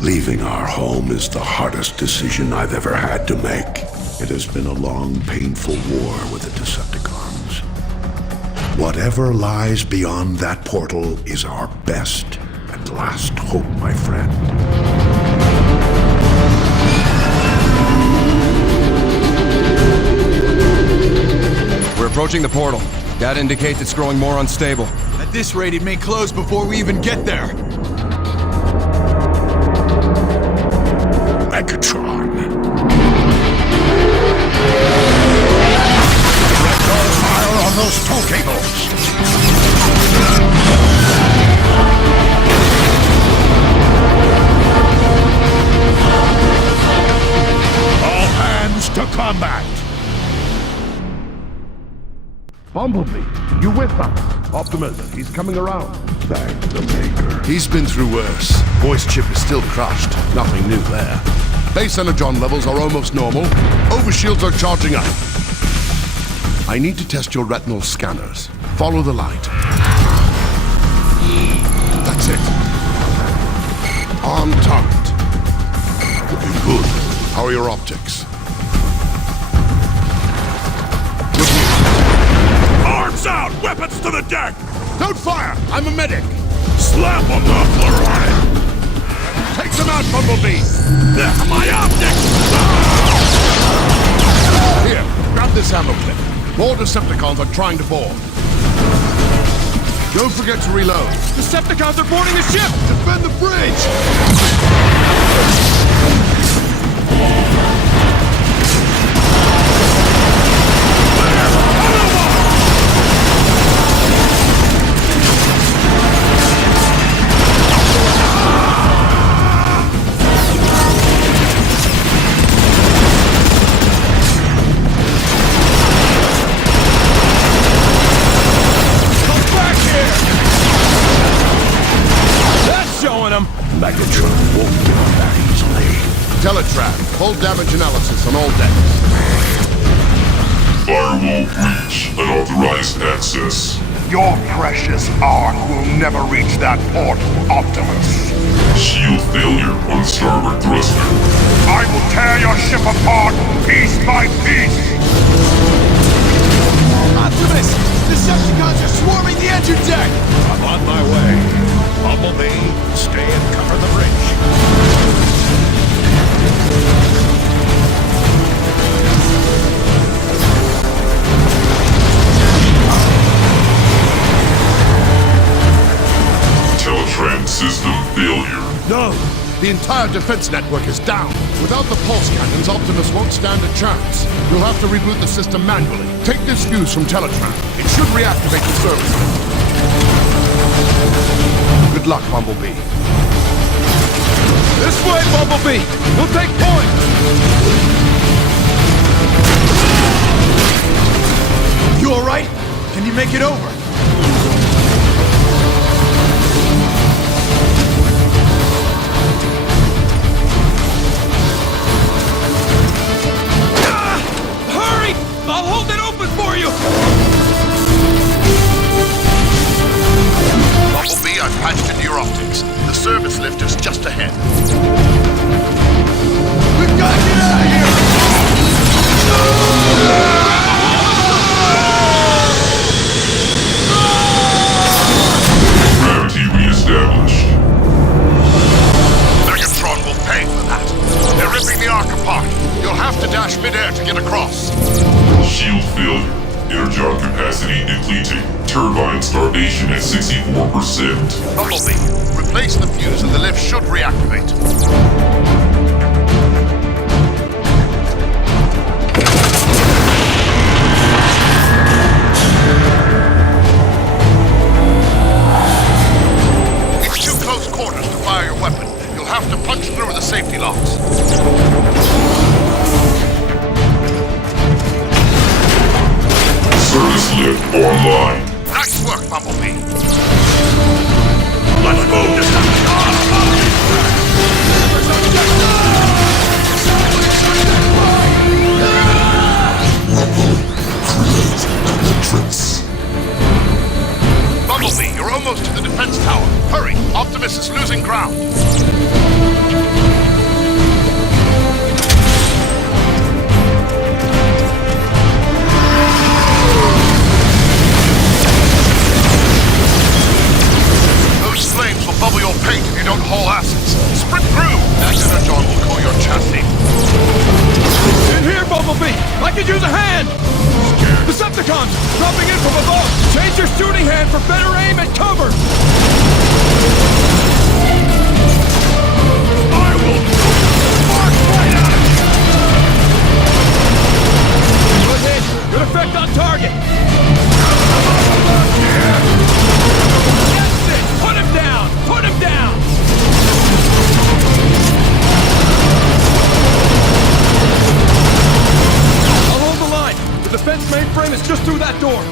Leaving our home is the hardest decision I've ever had to make. It has been a long, painful war with the Decepticons. Whatever lies beyond that portal is our best and last hope, my friend. We're approaching the portal. That indicates it's growing more unstable. At this rate, it may close before we even get there. Megatron. Let fire on those tow cables. All hands to combat. Bumblebee, you with them? Optimus, he's coming around. Thank the Maker. He's been through worse. Voice chip is still crushed. Nothing new there. Base energon levels are almost normal. Overshields are charging up. I need to test your retinal scanners. Follow the light. That's it. On target. Looking good. How are your optics? Good news. Arms out! Weapons to the deck! Don't fire! I'm a medic! Slap a muffler on it! Take them out, Bumblebee! My optics! Here, grab this ammo clip. More Decepticons are trying to board. Don't forget to reload. Decepticons are boarding the ship! Defend the bridge! Megatron won't give up that easily. Teletrap, full damage analysis on all decks. Firewall breach. Unauthorized access. Your precious Ark will never reach that portal, Optimus. Shield failure on starboard thruster. I will tear your ship apart, piece by piece! Optimus! Decepticons are swarming the engine deck! I'm on my way. Bumblebee, stay and cover the bridge. Teletran system failure. No! The entire defense network is down. Without the pulse cannons, Optimus won't stand a chance. You'll have to reboot the system manually. Take this fuse from Teletran. It should reactivate the service lift. Good luck, Bumblebee. This way, Bumblebee! We'll take point! You alright? Can you make it over? Hurry! I'll hold it open for you! Bumblebee, I've patched into your optics. The service lift is just ahead. We've got to get out of here! Gravity reestablished. Megatron will pay for that. They're ripping the Ark apart. You'll have to dash midair to get across. Shield failure. Energon capacity depleting. Turbine starvation at 64%. Bumblebee, replace the fuse and the lift should reactivate. It's too close quarters to fire your weapon. You'll have to punch through the safety locks. Service lift online. Nice work, Bumblebee. Let's move to Bumblebee, you're almost to the defense tower. Hurry, Optimus is losing ground. Decepticons! Dropping in from above! Change your shooting hand for better aim and cover! I will mark right out of you! Good hit! Good effect on target! That's it! Put him down! Put him down! I'll hold the line! The defense mainframe is just through that door!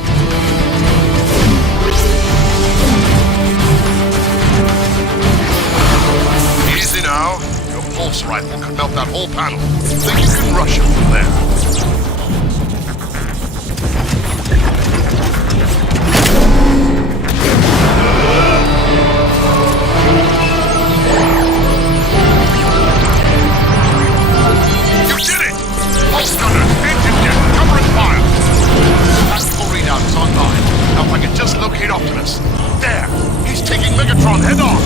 Easy now. Your pulse rifle could melt that whole panel. Think you can rush it from there. You did it! Pulse gunners, engine deck, cover and fire! Tactical readout is online. Now if I can just locate Optimus. There! He's taking Megatron head on!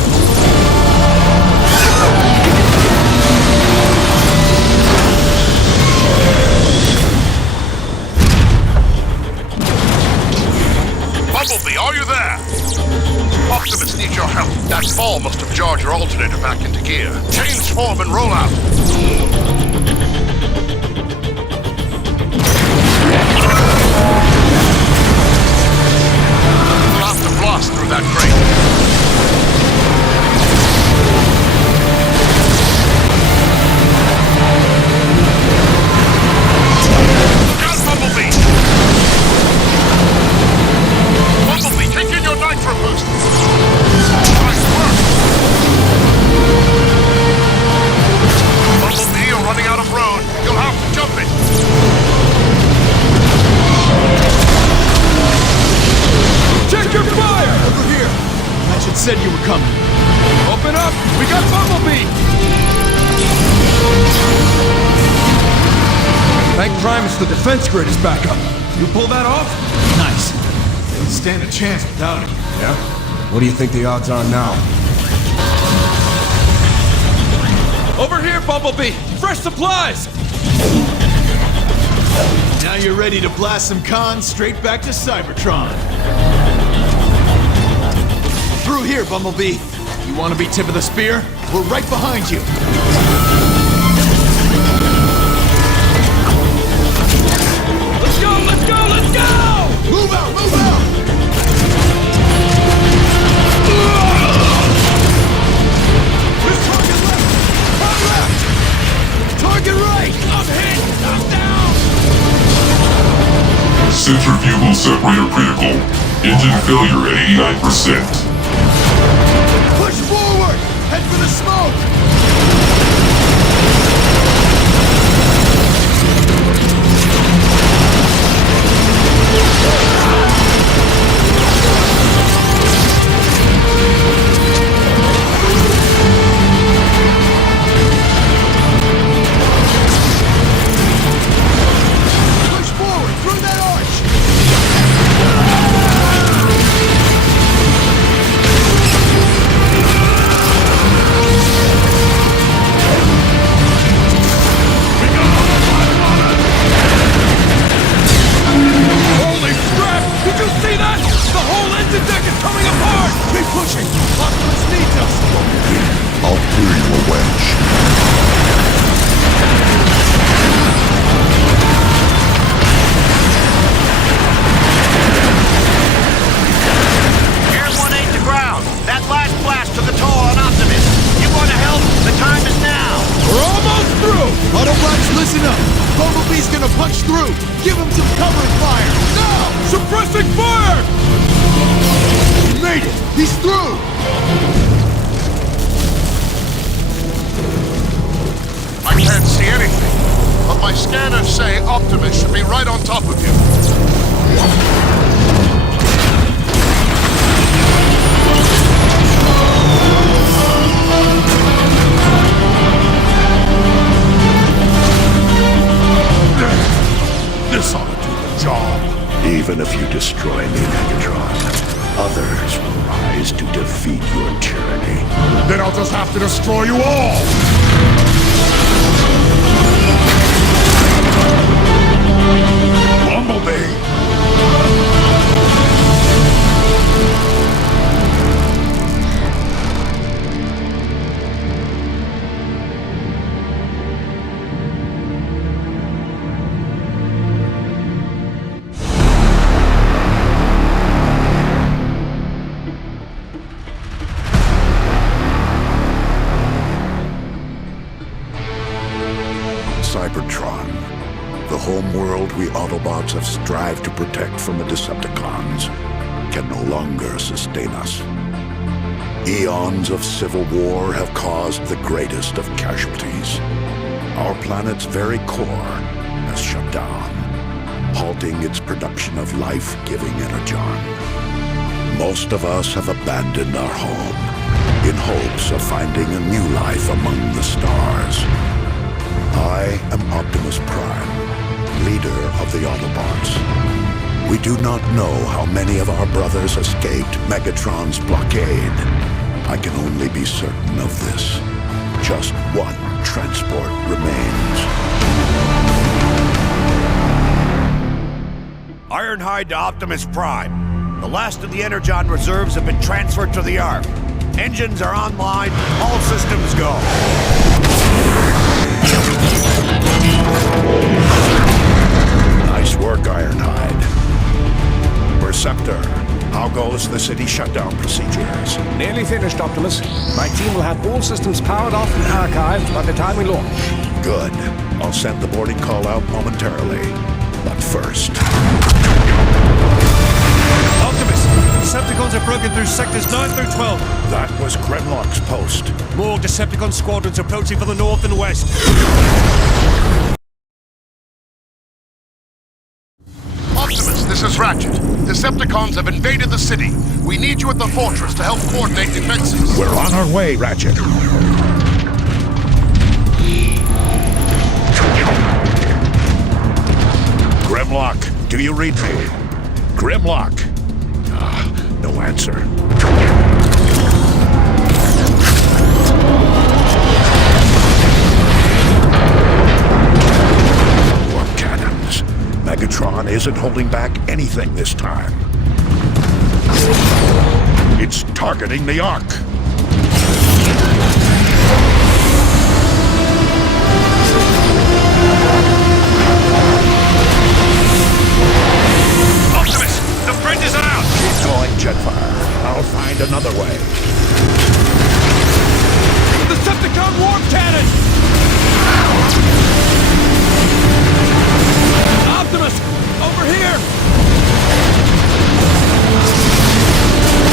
Bumblebee, are you there? Optimus needs your help. That fall must have jarred your alternator back into gear. Change form and roll out. We'll have to blast through that crate. Look out, Bumblebee! Bumblebee, kick in your nitro boost! Nice work! Bumblebee, you're running out of road. You'll have to jump it. Check your fire! Over here! Hatchet said you were coming. Open up! We got Bumblebee! Thank Primus the defense grid is back up. You pull that off? Nice. Didn't stand a chance without him. Yeah? What do you think the odds are now? Over here, Bumblebee! Fresh supplies! Now you're ready to blast some cons straight back to Cybertron. Through here, Bumblebee. You want to be tip of the spear? We're right behind you. Let's go! Let's go! Let's go! Move out! Move out! There's target left! Turn left! Target right! I'm hit! I'm down! Centrifugal separator critical. Engine failure at 89%. Push forward! Head for the smoke! Push forward through that arch! Holy crap! Did you see that? The whole engine deck is coming apart! Keep pushing! Optimus needs us! I'll clear you a wedge. Air 1-8 to ground. That last blast took a toll on Optimus. You want to help? The time is now. We're almost through! Autobots, listen up! Bumblebee's gonna punch through! Give him some cover and fire! Now! Suppressing fire! He made it! He's through! I can't see anything, but my scanners say Optimus should be right on top of you. This ought to do the job. Even if you destroy me, Megatron, others will rise to defeat your tyranny. Then I'll just have to destroy you all! Bumblebee! Cybertron, the home world we Autobots have strived to protect from the Decepticons, can no longer sustain us. Eons of civil war have caused the greatest of casualties. Our planet's very core has shut down, halting its production of life-giving energon. Most of us have abandoned our home in hopes of finding a new life among the stars. I am Optimus Prime, leader of the Autobots. We do not know how many of our brothers escaped Megatron's blockade. I can only be certain of this. Just one transport remains. Ironhide to Optimus Prime. The last of the Energon reserves have been transferred to the Ark. Engines are online. All systems go. Nice work, Ironhide. Receptor, how goes the city shutdown procedures? Nearly finished, Optimus. My team will have all systems powered off and archived by the time we launch. Good. I'll send the boarding call out momentarily. But first... Optimus, Decepticons have broken through sectors 9 through 12. That was Grimlock's post. More Decepticon squadrons approaching from the north and west. Optimus, this is Ratchet. Decepticons have invaded the city. We need you at the fortress to help coordinate defenses. We're on our way, Ratchet. Grimlock, do you read me? Grimlock. No answer. Warp cannons. Megatron isn't holding back anything this time. It's targeting the Ark. Optimus, the bridges are out. Keep going, Jetfire. I'll find another way. Decepticon warp cannon! Optimus, over here!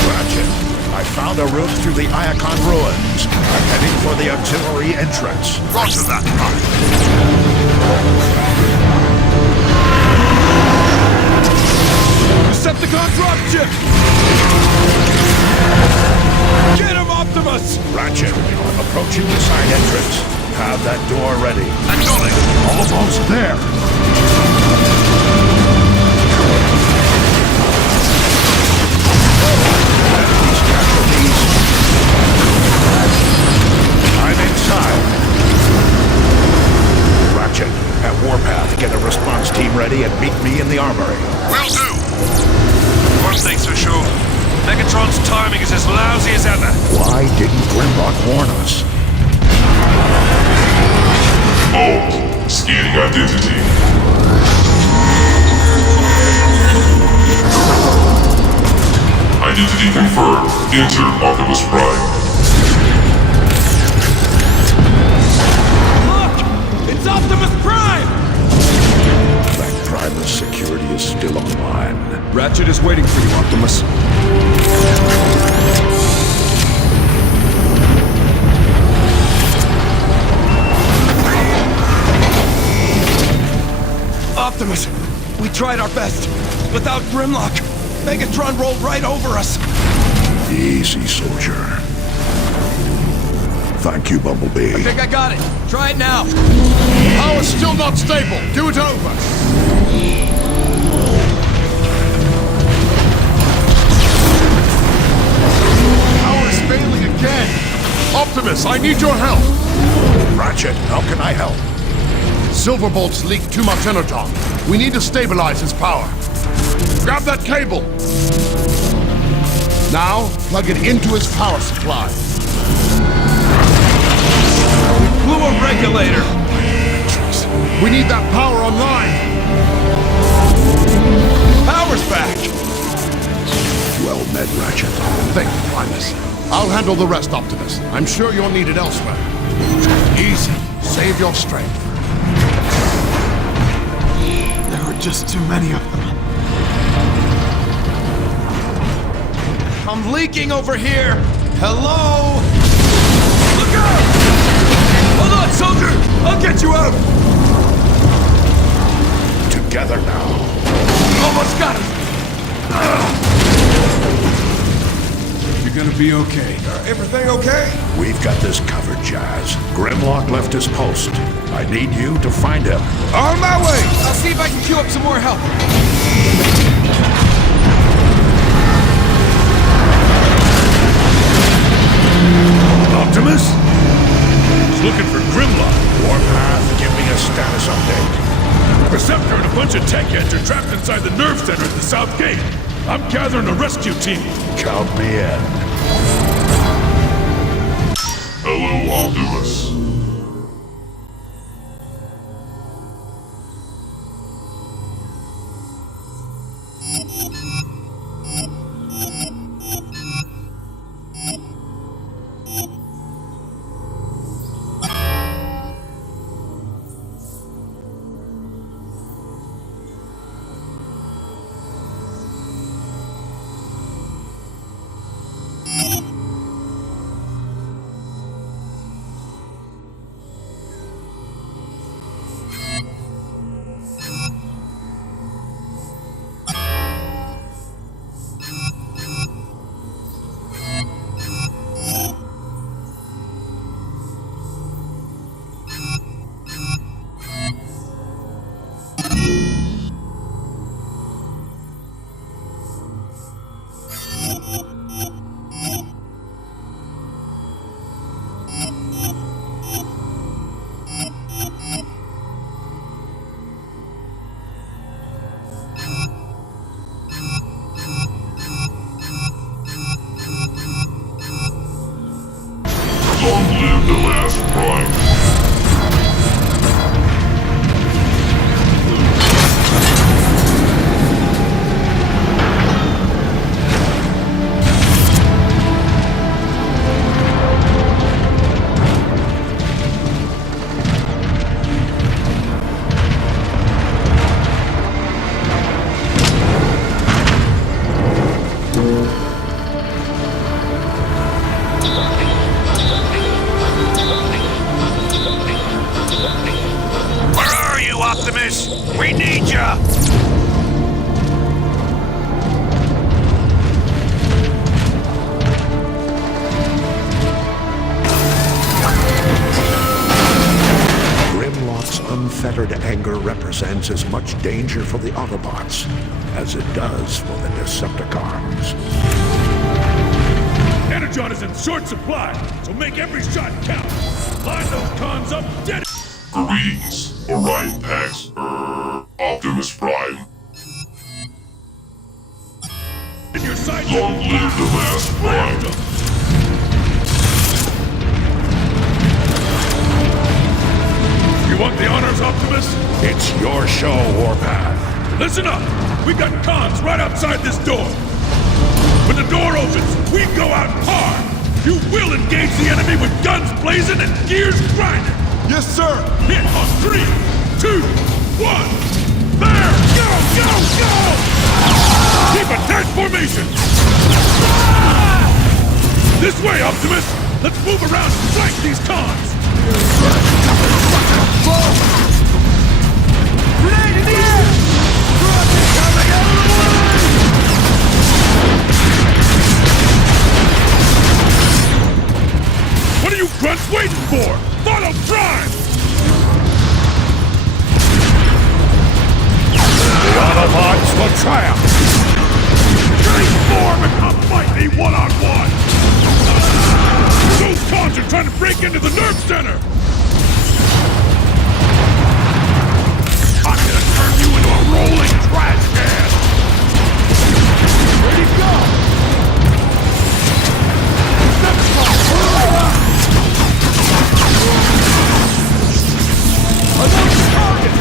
Ratchet, I found a route through the Iacon ruins. I'm heading for the auxiliary entrance. Roger that, Prime. Decepticon dropship! Get him, Optimus! Ratchet, I'm approaching the side entrance. Have that door ready. Acknowledge. Almost there. Enemies casualties. I'm inside. Ratchet, at Warpath, get a response team ready and meet me in the armory. Will do. One thing's for sure. Megatron's timing is as lousy as ever. Why didn't Grimlock warn us? Vault. Scanning identity. Identity confirmed. Enter Optimus Prime. Look! It's Optimus Prime! That Primus security is still online. Ratchet is waiting for you, Optimus. Optimus, we tried our best. Without Grimlock, Megatron rolled right over us. Easy, soldier. Thank you, Bumblebee. I think I got it. Try it now. Power's still not stable. Do it over. Power's failing again. Optimus, I need your help. Ratchet, how can I help? Silverbolt's leaked too much energon. We need to stabilize his power. Grab that cable. Now, plug it into his power supply. Blew a regulator. We need that power online. Power's back. Well met, Ratchet. Thank you, Primus. I'll handle the rest, Optimus. I'm sure you're needed elsewhere. Easy. Save your strength. just too many of them. I'm leaking over here! Hello? Look out! Hold on, soldier! I'll get you out! Together now. Almost got him! You're gonna be okay. Everything okay? We've got this covered, Jazz. Grimlock left his post. I need you to find him. On my way! I'll see if I can queue up some more help. Optimus? He's looking for Grimlock. Warpath, give me a status update. Receptor and a bunch of tech heads are trapped inside the nerve center at the south gate. I'm gathering a rescue team. Count me in. Hello, Optimus. Long live the last prime. Where are you, Optimus? We need ya! Grimlock's unfettered anger represents as much danger for the Autobots as it does for the Decepticons. Energon is in short supply, so make every shot count. Line those cons up dead. Greetings, Orion Pax, Optimus Prime. In your sight. Long live the last prime. You want the honors, Optimus? It's your show, Warpath. Listen up! We got cons right outside this door. When the door opens, we go out hard. You will engage the enemy with guns blazing and gears grinding. Yes, sir! Hit on 3, 2, 1. There! Go, go, go! Keep a tight formation. This way, Optimus. Let's move around and flank these cons. Grenade in the air! Coming out of the way! What are you grunts waiting for? Follow Prime! The Autobots will triumph! Transform and come fight me one-on-one! Those cons are trying to break into the nerve center! I'm gonna turn you into a rolling trash can! Where'd he go? Another target!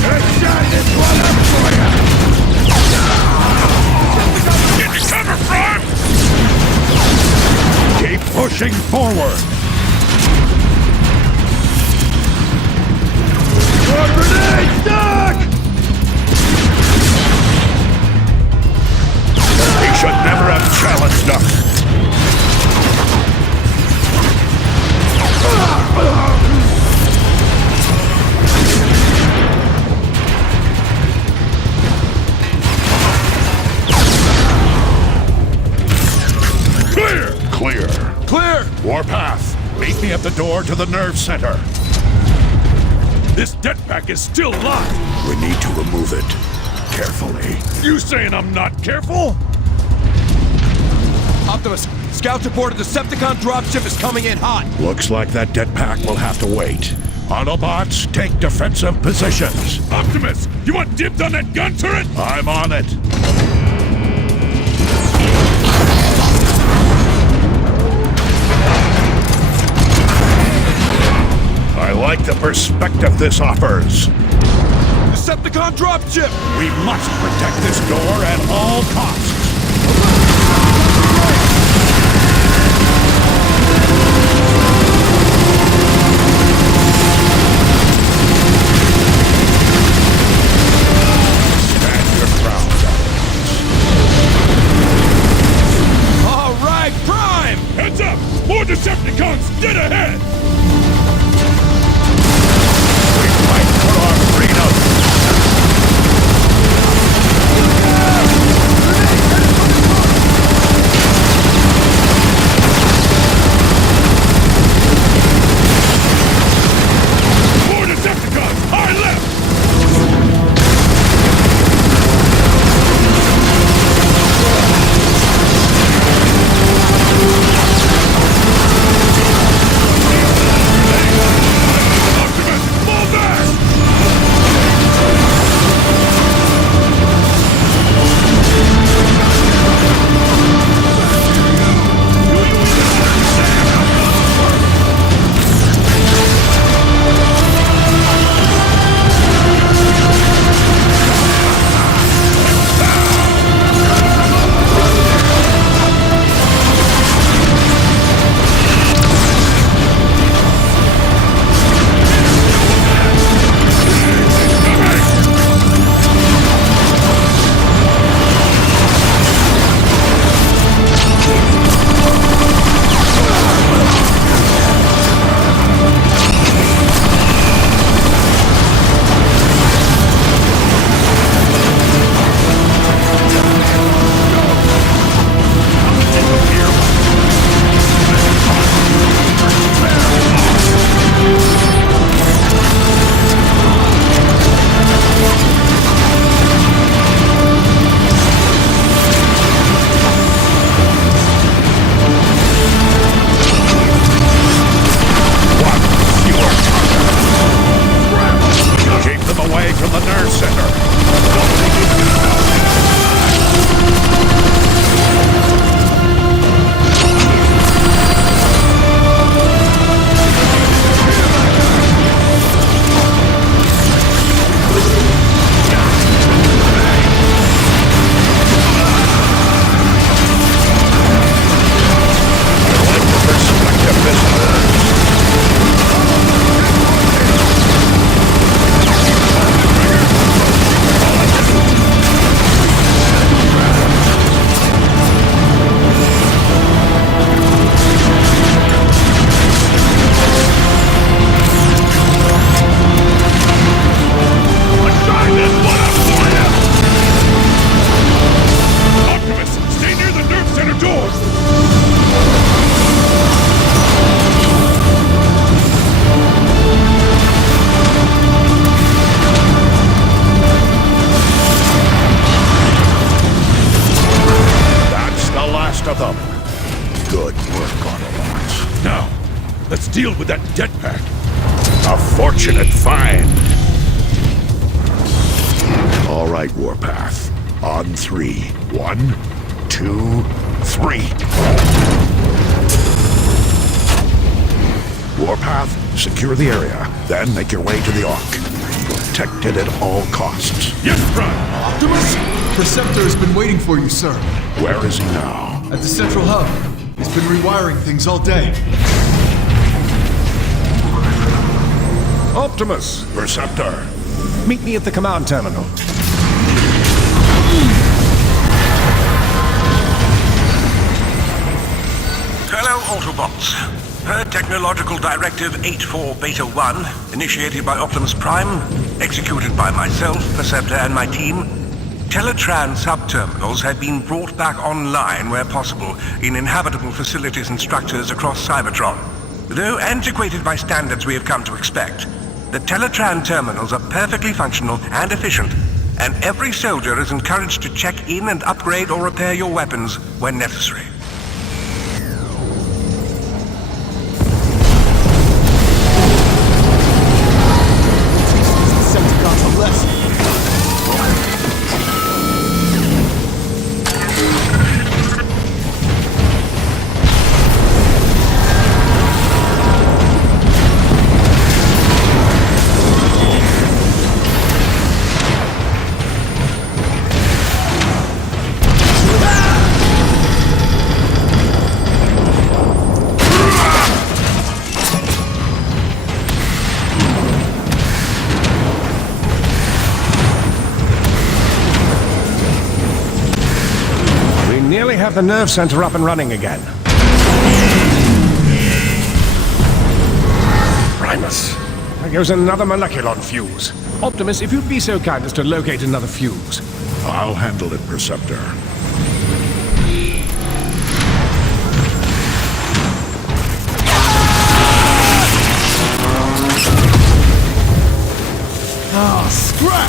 Let's shine this one up for ya! pushing forward. Grenade, duck! He should never have challenged us. Clear! Clear. Clear! Warpath, meet me at the door to the nerve center. This jetpack is still locked. We need to remove it. Carefully. You saying I'm not careful? Optimus, scouts report a Decepticon dropship is coming in hot. Looks like that jetpack will have to wait. Autobots, take defensive positions. Optimus, you want dibs on that gun turret? I'm on it. I like the perspective this offers. Decepticon dropship! We must protect this door at all costs. Stand your ground, Autobots. All right, Prime! Heads up! More Decepticons dead ahead! We fight for our freedom. More Decepticons! High left! Optimus, fall back! Keep them away from the nerve center. I like the perspective this offers. Optimus, stay near the nerve center door! That's the last of them. Good work, Autobots. Now, let's deal with that jetpack. A fortunate find. All right, Warpath. On 3. 1, 2, 3. Warpath, secure the area. Then make your way to the Ark. Protect it at all costs. Yes, Prime! Optimus? Perceptor has been waiting for you, sir. Where is he now? At the central hub. He's been rewiring things all day. Optimus, Perceptor. meet me at the command terminal. Hello, Autobots. Per Technological Directive 84 Beta 1, initiated by Optimus Prime, executed by myself, Perceptor, and my team, Teletran sub-terminals have been brought back online where possible in inhabitable facilities and structures across Cybertron. Though antiquated by standards we have come to expect, the Teletran terminals are perfectly functional and efficient, and every soldier is encouraged to check in and upgrade or repair your weapons when necessary. Nearly have the nerve center up and running again. Primus, there goes another moleculon fuse. Optimus, if you'd be so kind as to locate another fuse. I'll handle it, Perceptor. Ah, scrap!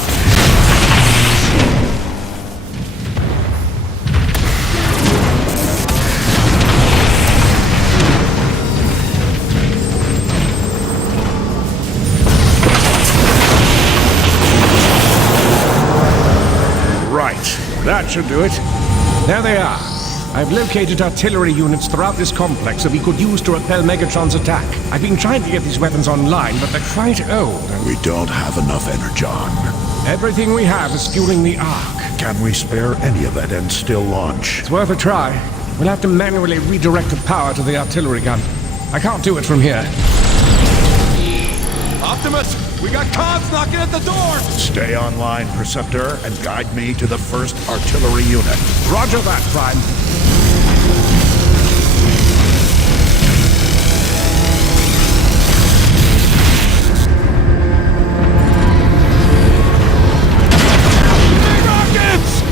That should do it. There they are. I've located artillery units throughout this complex that we could use to repel Megatron's attack. I've been trying to get these weapons online, but they're quite old. We don't have enough energon. Everything we have is fueling the Ark. Can we spare any of it and still launch? It's worth a try. We'll have to manually redirect the power to the artillery gun. I can't do it from here. Optimus, we got Cons knocking at the door! Stay online, Perceptor, and guide me to the first artillery unit. Roger that, Prime.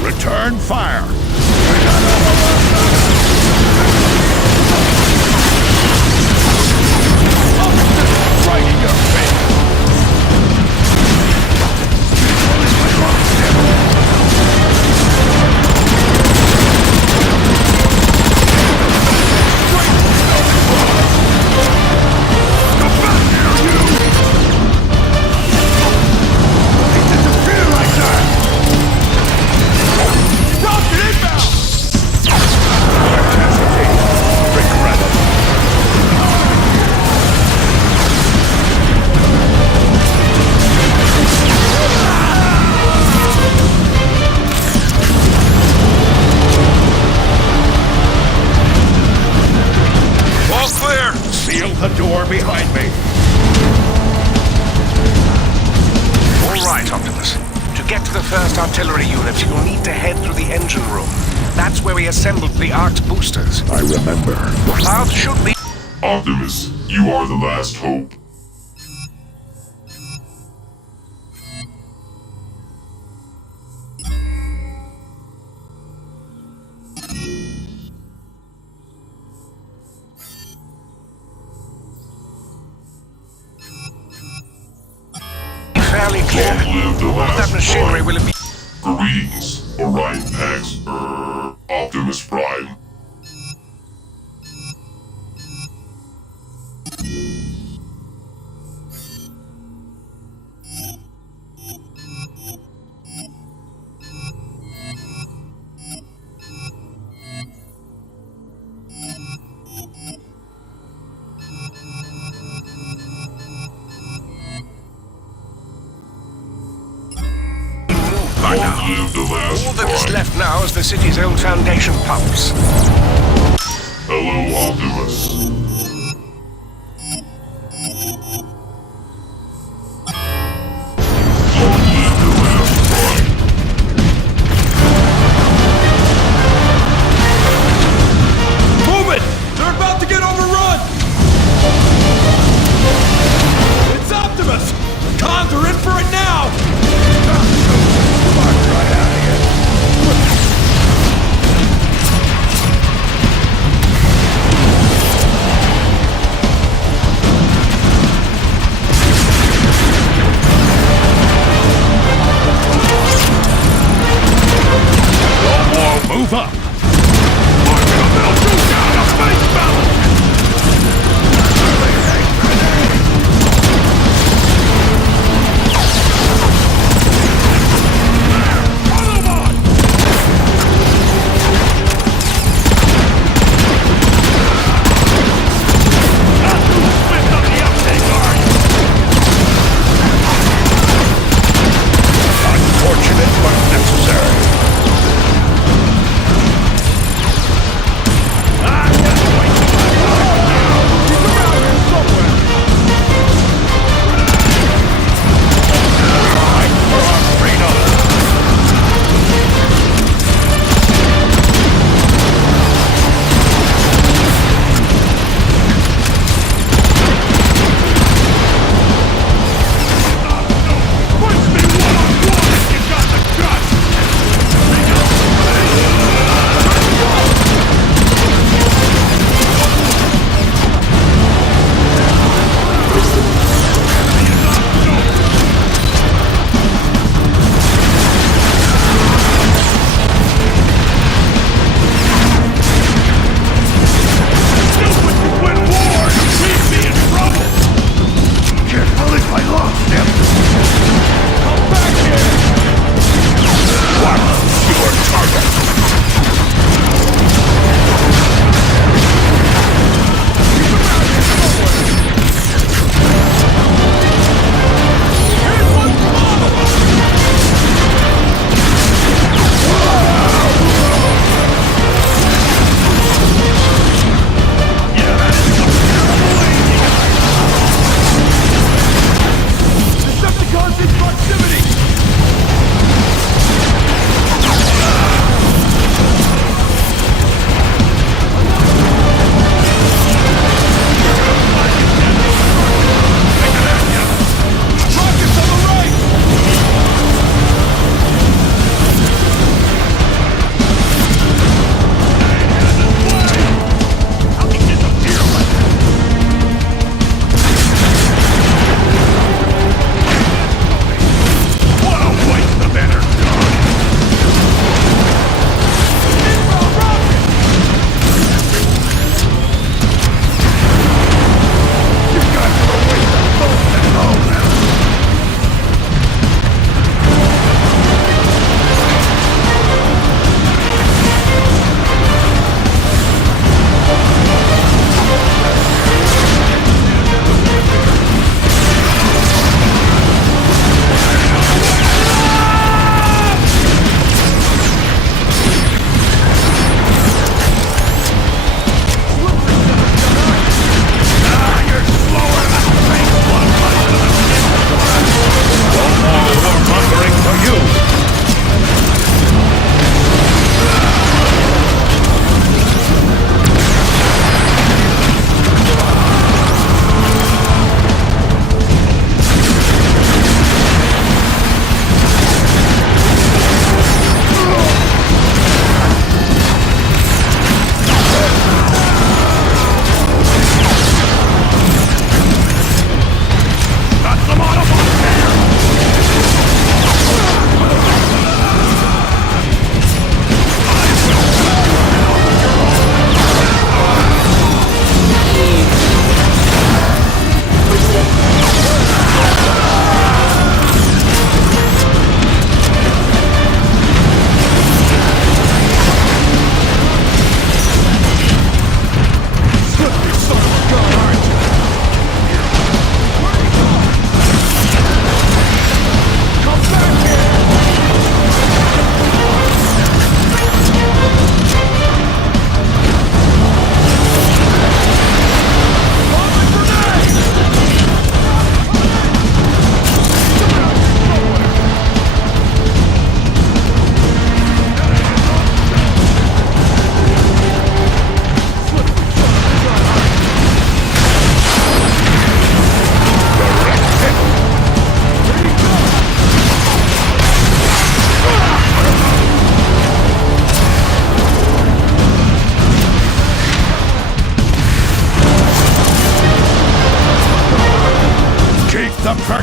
Return fire! Right in your face! The door behind me. All right, Optimus. To get to the first artillery unit, you'll need to head through the engine room. That's where we assembled the Ark's boosters. I remember. The path should be... Optimus, you are the last hope. Fairly clear. All of that machinery will have been... Greetings, Orion Pax, Optimus Prime. All that is left now is the city's old foundation pumps. Hello, Optimus. Move it! They're about to get overrun! It's Optimus! The cons are in for it now!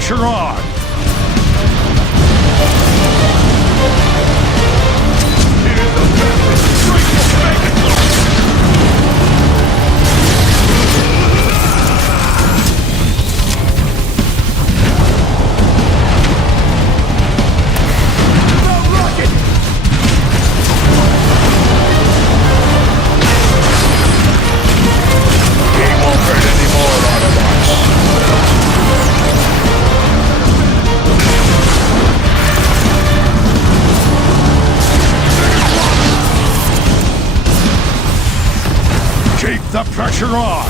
pressure on! Keep the pressure on!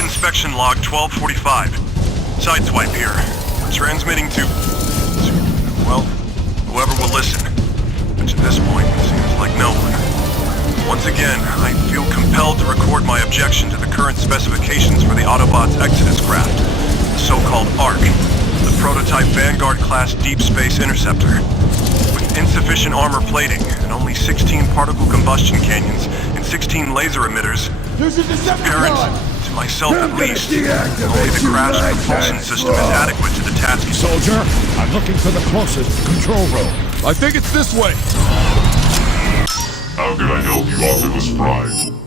Inspection log 1245. Sideswipe here. Transmitting to, well, whoever will listen. Which at this point seems like no one. Once again, I feel compelled to record my objection to the current specifications for the Autobots' Exodus craft, the so-called ARC, the prototype Vanguard-class deep space interceptor. With insufficient armor plating and only 16 particle combustion canyons and 16 laser emitters, There's a apparent, to myself at least, only the crash propulsion system is adequate to the task. Soldier, I'm looking for the closest control room. I think it's this way. How can I help you, Optimus Prime?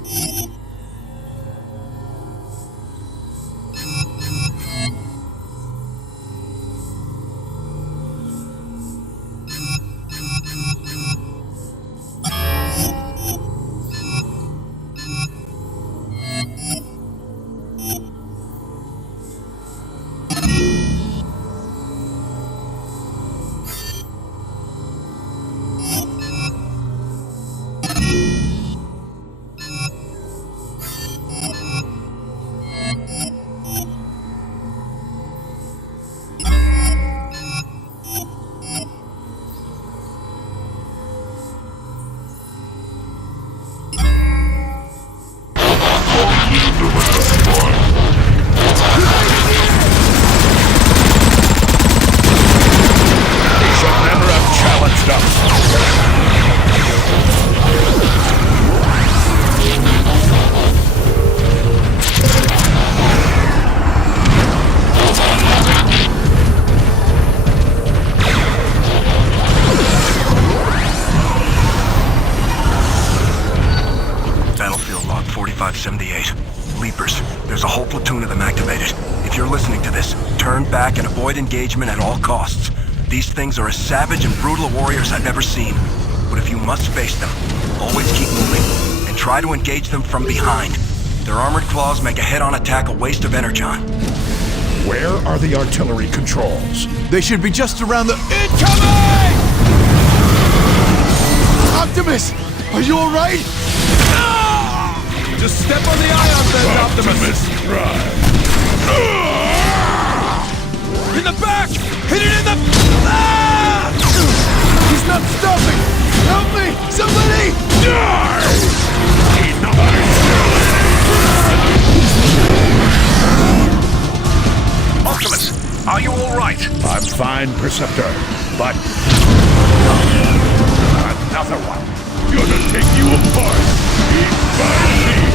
Battlefield log 4578. Leapers, there's a whole platoon of them activated. If you're listening to this, turn back and avoid engagement at all costs. These things are as savage and brutal warriors I've ever seen. But if you must face them, always keep moving, and try to engage them from behind. Their armored claws make a head-on attack a waste of energon. Where are the artillery controls? They should be just around the... Incoming! Optimus! Are you alright? Just step on the ion vent, Optimus! In the back! Hit it in the... Ah! He's not stopping! Help me! Somebody! Optimus, are you all right? I'm fine, Perceptor, but... another one. Gonna take you apart. Piece by piece.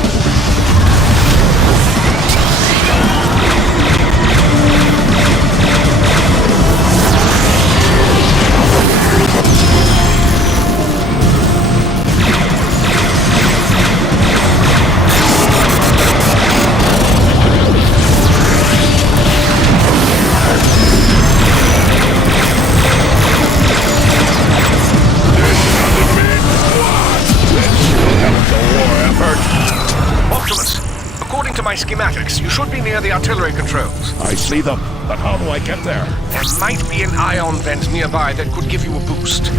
my schematics. You should be near the artillery controls. I see them, but how do I get there? There might be an ion vent nearby that could give you a boost.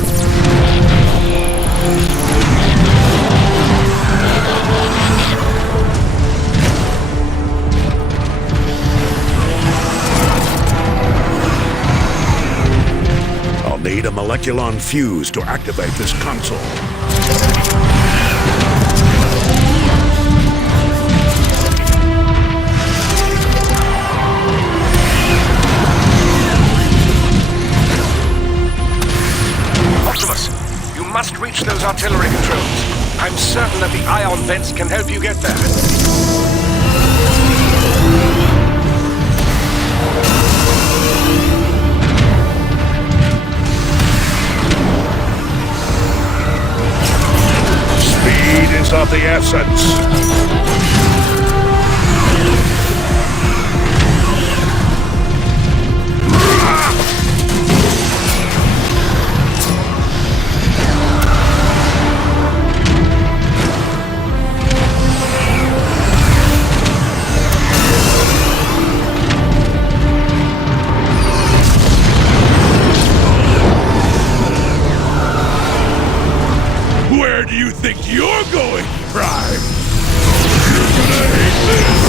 I'll need a moleculon fuse to activate this console. Optimus, you must reach those artillery controls. I'm certain that the ion vents can help you get there. Speed is of the essence. Where do you think you're going, Prime? You're gonna hate this!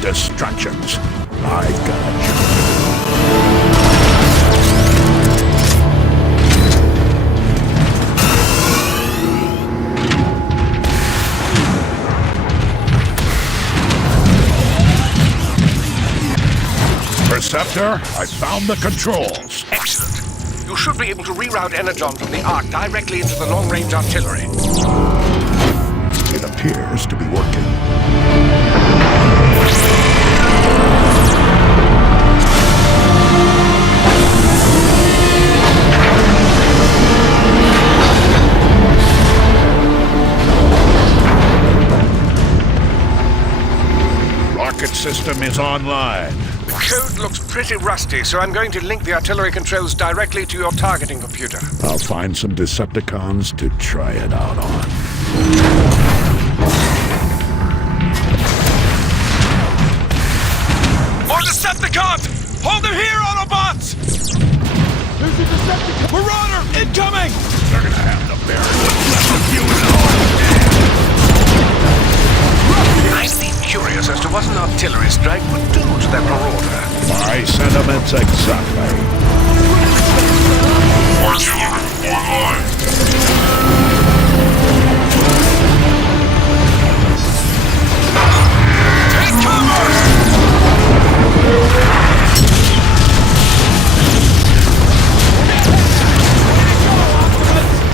Distractions. I got you. Perceptor, I found the controls. Excellent. You should be able to reroute Energon from the Ark directly into the long-range artillery. It appears to be working. Rocket system is online. The code looks pretty rusty, so I'm going to link the artillery controls directly to your targeting computer. I'll find some Decepticons to try it out on. More Decepticons! Hold them here, Autobots! There's a Decepticon! Marauder, incoming! They're gonna have to bury what's left of you in all. I've been curious as to what an artillery strike would do to that marauder. My sentiments exactly. Artillery online. Take cover!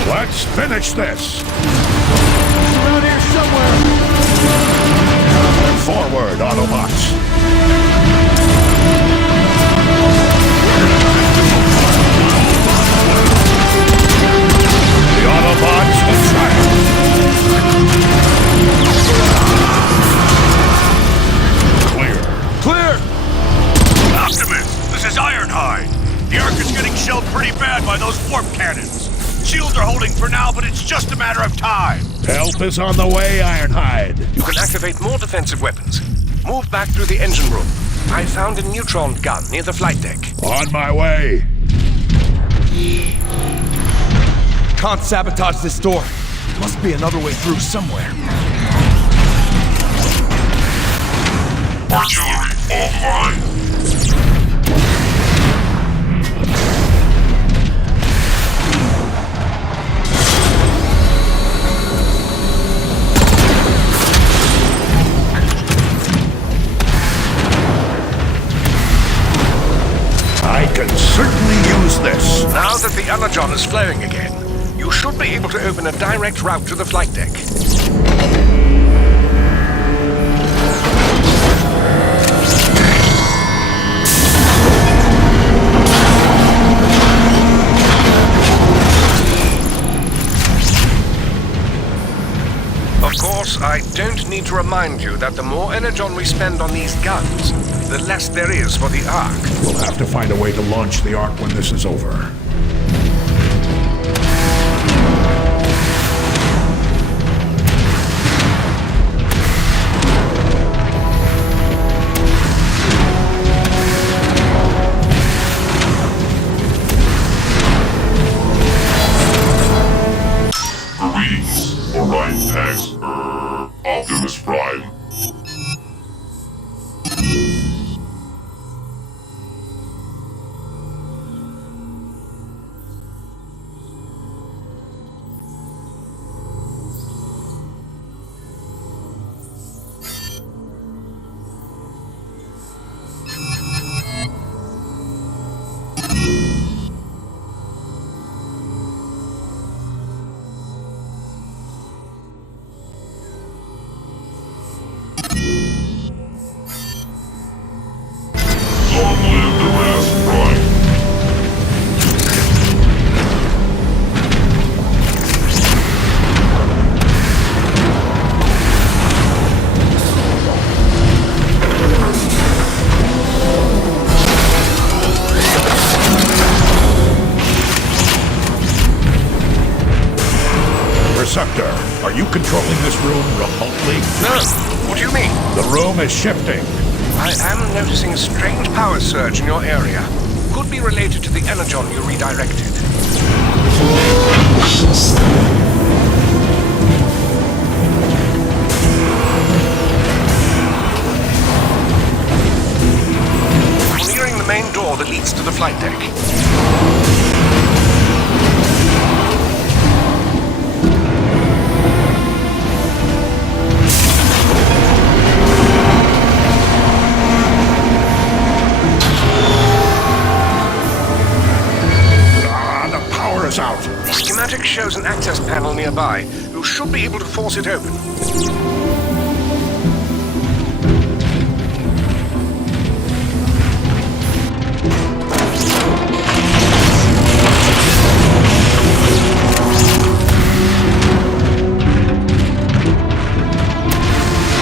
Let's finish this! Around here somewhere! Forward, Autobots! The Autobots will triumph! Clear! Optimus, this is Ironhide. The Ark is getting shelled pretty bad by those warp cannons. Shields are holding for now, but it's just a matter of time. Help is on the way, Ironhide! You can activate more defensive weapons. Move back through the engine room. I found a neutron gun near the flight deck. On my way! Can't sabotage this door. Must be another way through somewhere. Artillery online. I can certainly use this! Now that the energon is flowing again, you should be able to open a direct route to the flight deck. Of course, I don't need to remind you that the more energon we spend on these guns, the less there is for the Ark. We'll have to find a way to launch the Ark when this is over. Greetings, Orion Pax, Optimus Prime. Long live the Raz Prime. Receptor, are you controlling this room remotely? No, what do you mean? The room is shifting. I am noticing a strange power surge in your area. Could be related to the energon you redirected. I'm nearing the main door that leads to the flight deck. The power is out. The schematic shows an access panel nearby. You should be able to force it open.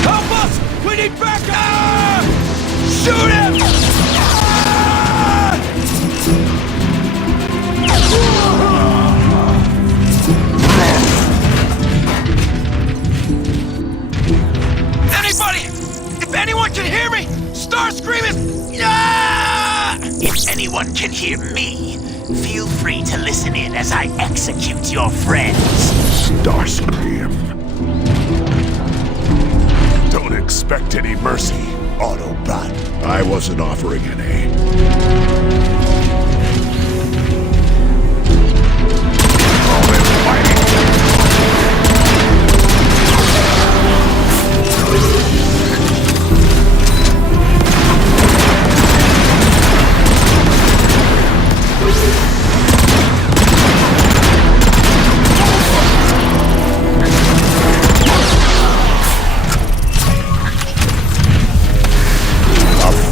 Help us! We need backup! Shoot him! hear me, feel free to listen in as I execute your friends. Starscream. Don't expect any mercy, Autobot. I wasn't offering any. All this fighting.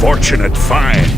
Fortunate find.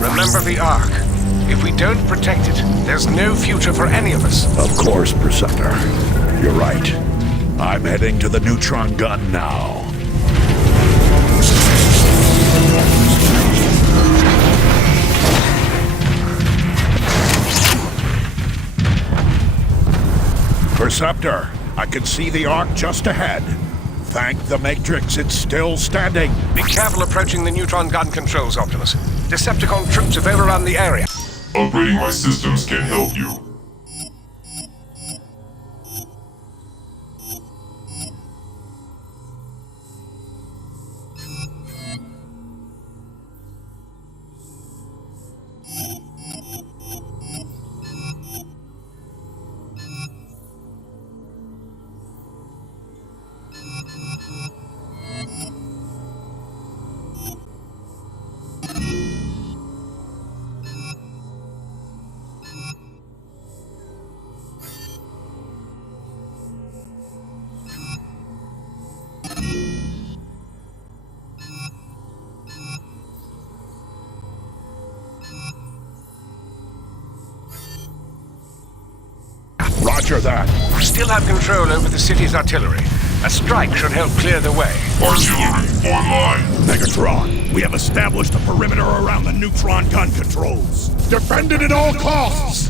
Remember the Ark. If we don't protect it, there's no future for any of us. Of course, Preceptor. You're right. I'm heading to the neutron gun now. Preceptor, I can see the Ark just ahead. Thank the Matrix, it's still standing. Be careful approaching the neutron gun controls, Optimus. Decepticon troops avail around the area. Upgrading my systems can help you. Roger that. We still have control over the city's artillery. A strike should help clear the way. Artillery online. Megatron, we have established a perimeter around the neutron gun controls. Defend it at all costs!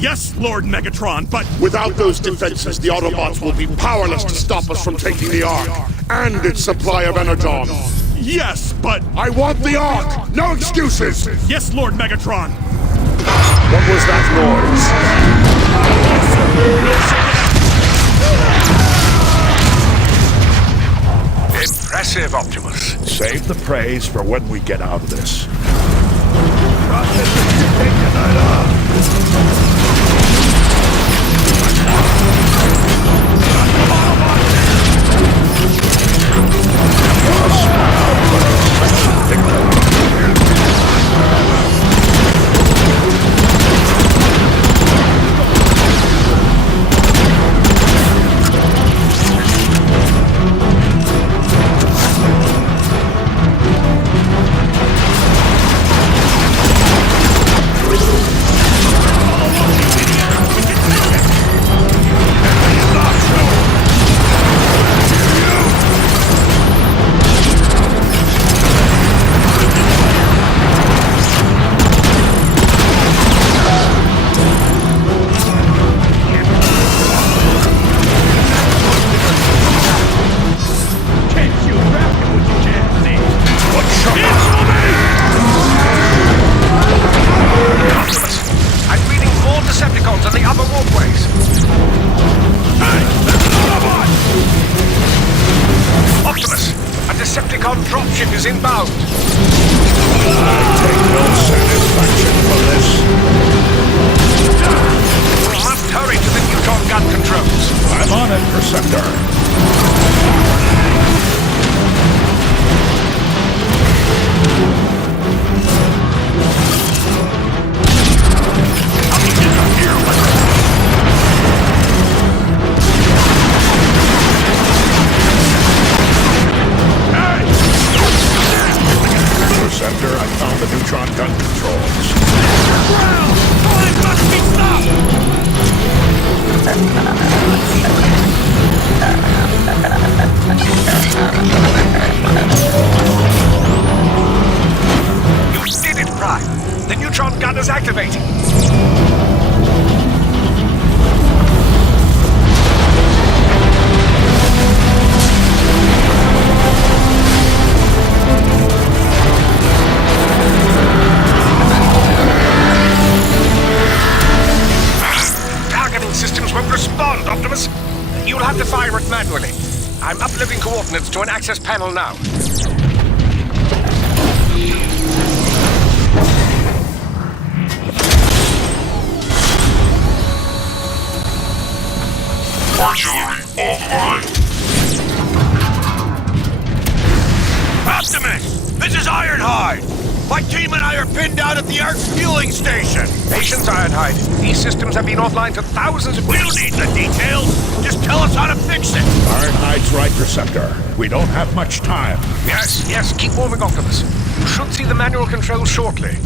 Yes, Lord Megatron, but Without those defenses, the Autobots will be powerless to stop us from taking the Ark and its supply of energon. yes, but I want the Ark! No excuses! yes, Lord Megatron. What was that noise? Impressive, Optimus. Save the praise for when we get out of this. Dropship is inbound. I take no satisfaction from this. We must hurry to the neutron gun controls. I'm on it, Preceptor. Preceptor, I found the neutron gun controls. Ground! Flying must be stopped! You did it, Prime. The neutron gun is activated. Systems won't respond, Optimus. You'll have to fire it manually. I'm uploading coordinates to an access panel now. Artillery offline. Optimus! This is Ironhide! My team and I are pinned down at the Ark's fueling station! Patience, Ironhide. These systems have been offline for thousands of We years. don't need the details! Just tell us how to fix it! Ironhide's right, Preceptor. We don't have much time. Yes, keep moving, Optimus. You should see the manual controls shortly.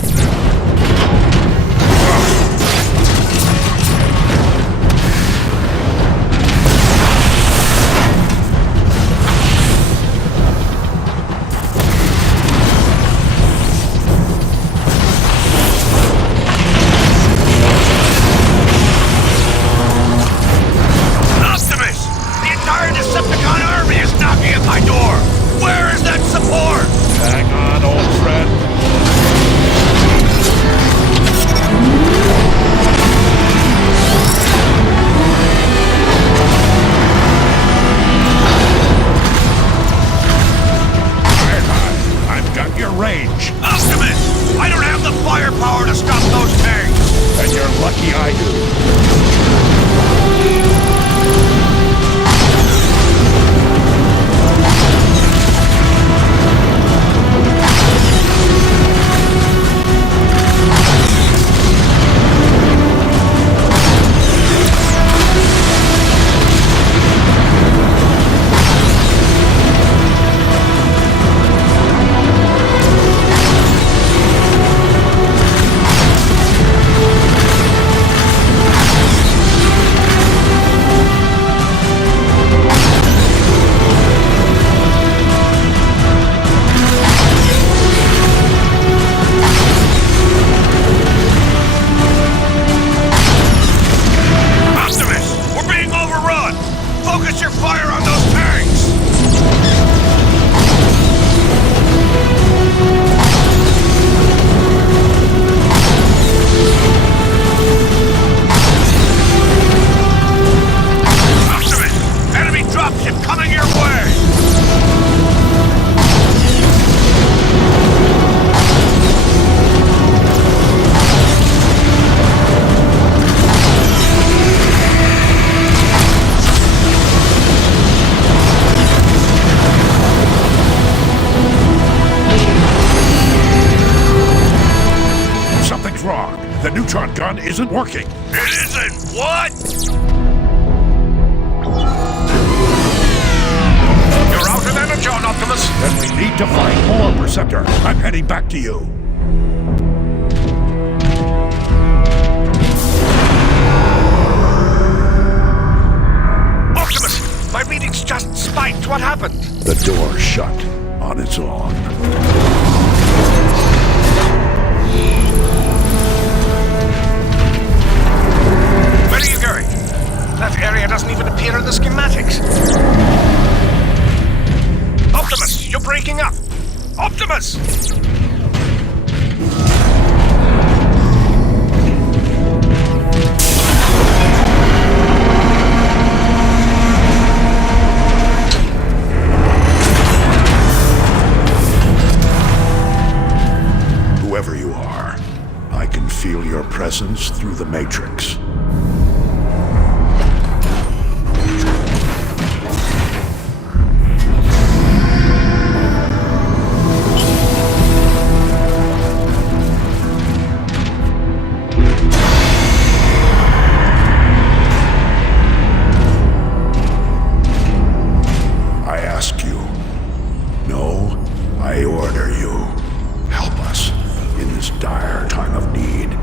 gun isn't working. It isn't! What? You're out of energon, Optimus! Then we need to find more, Perceptor. I'm heading back to you. Optimus! My readings just spiked. What happened? The door shut on its own. Where are you going? That area doesn't even appear in the schematics. Optimus, you're breaking up! Optimus! Whoever you are, I can feel your presence through the Matrix. I ask you. No, I order you. Help us in this dire time of need.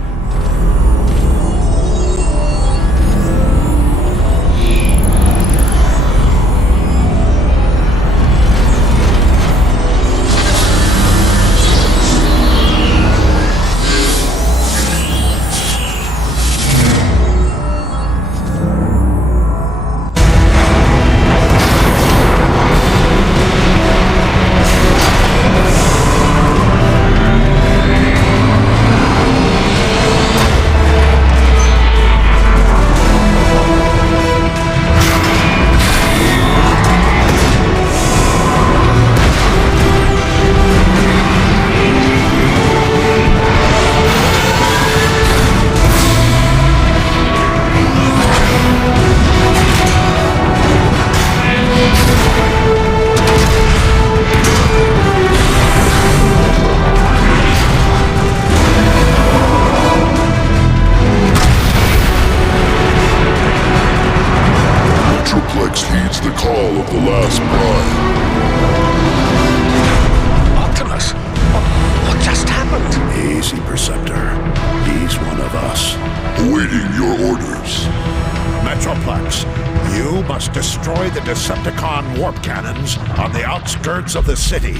Heeds the call of the last prime. Optimus! What just happened? Easy, Perceptor. He's one of us. Awaiting your orders. Metroplex, you must destroy the Decepticon warp cannons on the outskirts of the city.